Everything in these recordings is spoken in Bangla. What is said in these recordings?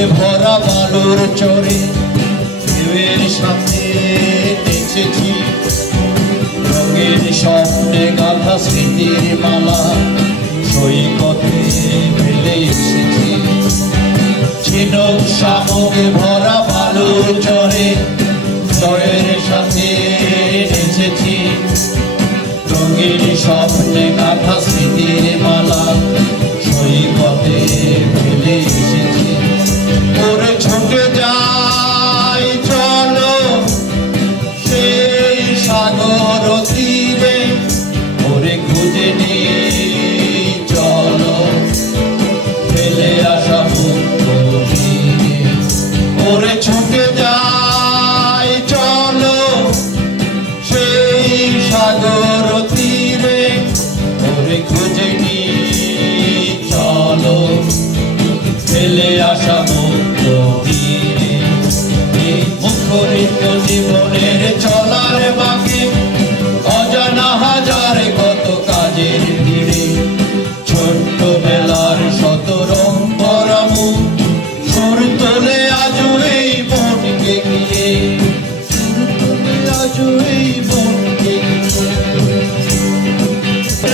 শামুকে ভরা বালুর চরে ঢেউয়ের সাথে নেচেছি, রঙের স্বপ্নে গাঁথা স্মৃতির মালা সৈকতে ফেলে এসেছি। ঝিনুক শামুকে ভরা বালুর চরে চরের সাথে নেচেছি, রঙের স্বপ্নে গাঁথা স্মৃতির মালা সৈকতে ফেলে এসেছি। ওরে ছুটে যাই চলো সেই সাগর তীরে, ওরে খুঁজে নিই চলো ফেলে আসা মুক্ত তীরে। ওরে ছুটে যাই চলো সেই সাগর তীরে, ওরে খুঁজে নিই চলো ফেলে আসা মুক্ত তীরে। এই মুখরিত জীবনের চলার বাঁকে অজানা হাজার কত কাজের ভিড়ে, ছোট্ট বেলার শত রং ভরা মুখ সুর তোলে আজও এই মনকে গিয়ে, সুর তোলে আজও এই মনকে গিয়ে,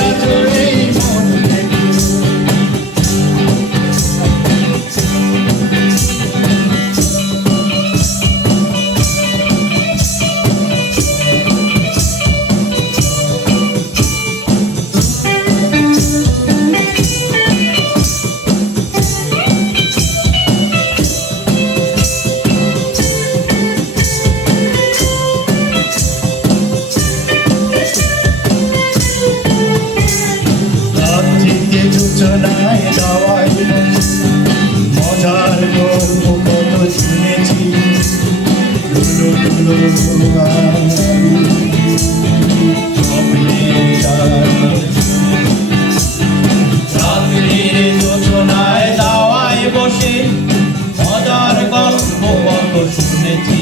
আজও এই মনকে গিয়ে। সূচনায় দাওয়াই মজার গল্প কত শুনেছি, ধুলো ধুলো রাত্রির সূচনায় দাওয়াই বসে মজার গল্প কত শুনেছি,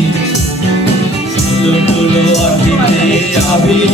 ধুলো ধুলো আবির